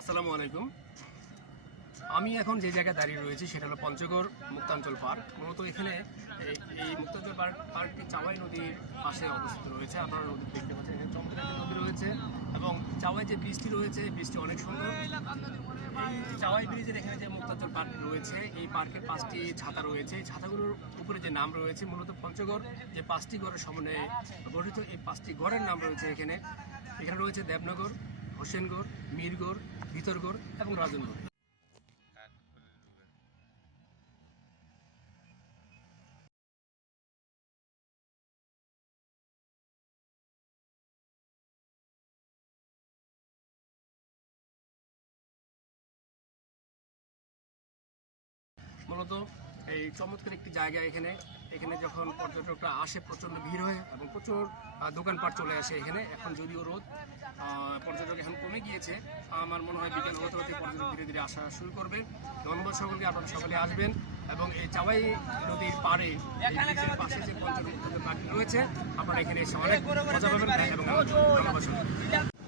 আসসালামু আলাইকুম। আমি এখন যে জায়গায় দাঁড়িয়ে রয়েছি সেটা হলো পঞ্চগড় মুক্তাঞ্চল পার্ক। মূলত এখানে এই মুক্তাঞ্চল পার্কটি চাওয়াই নদীর পাশে অবস্থিত রয়েছে। আপনারা নদী দেখতে পাচ্ছেন, এখানে চমৎকার একটি নদী রয়েছে এবং চাওয়াই যে ব্রিজটি রয়েছে, ব্রিজটি অনেক সুন্দর। এই চাওয়াই ব্রিজের এখানে যে মুক্তাঞ্চল পার্ক রয়েছে, এই পার্কের 5টি ছাতা রয়েছে। এই ছাতাগুলোর উপরে যে নাম রয়েছে, মূলত পঞ্চগড় যে 5টি গড়ের সমন্বয়ে গঠিত, এই 5টি গড়ের নাম রয়েছে এখানে। এখানে রয়েছে দেবনগর, হোসেনগড়, মিরগড়, ভিতরগড় এবং রাজনগড়। মূলত এই চমৎকার একটি জায়গা। এখানে যখন পর্যটকরা আসে প্রচণ্ড ভিড় হয় এবং প্রচুর দোকানপাট চলে আসে এখানে। এখন যদিও রোদ, পর্যটক এখন কমে গিয়েছে। আমার মনে হয় বিকেল হতে হতে পর্যটক ধীরে ধীরে আসা শুরু করবে। ধন্যবাদ সকলকে, আপনারা সকলে আসবেন এবং এই চাওয়াই নদীর পাড়ে এই ব্রিজের পাশে যে পর্যটক পার্কটি রয়েছে, আপনারা এখানে এসে অনেক মজা পাবেন এবং ধন্যবাদ সকলকে।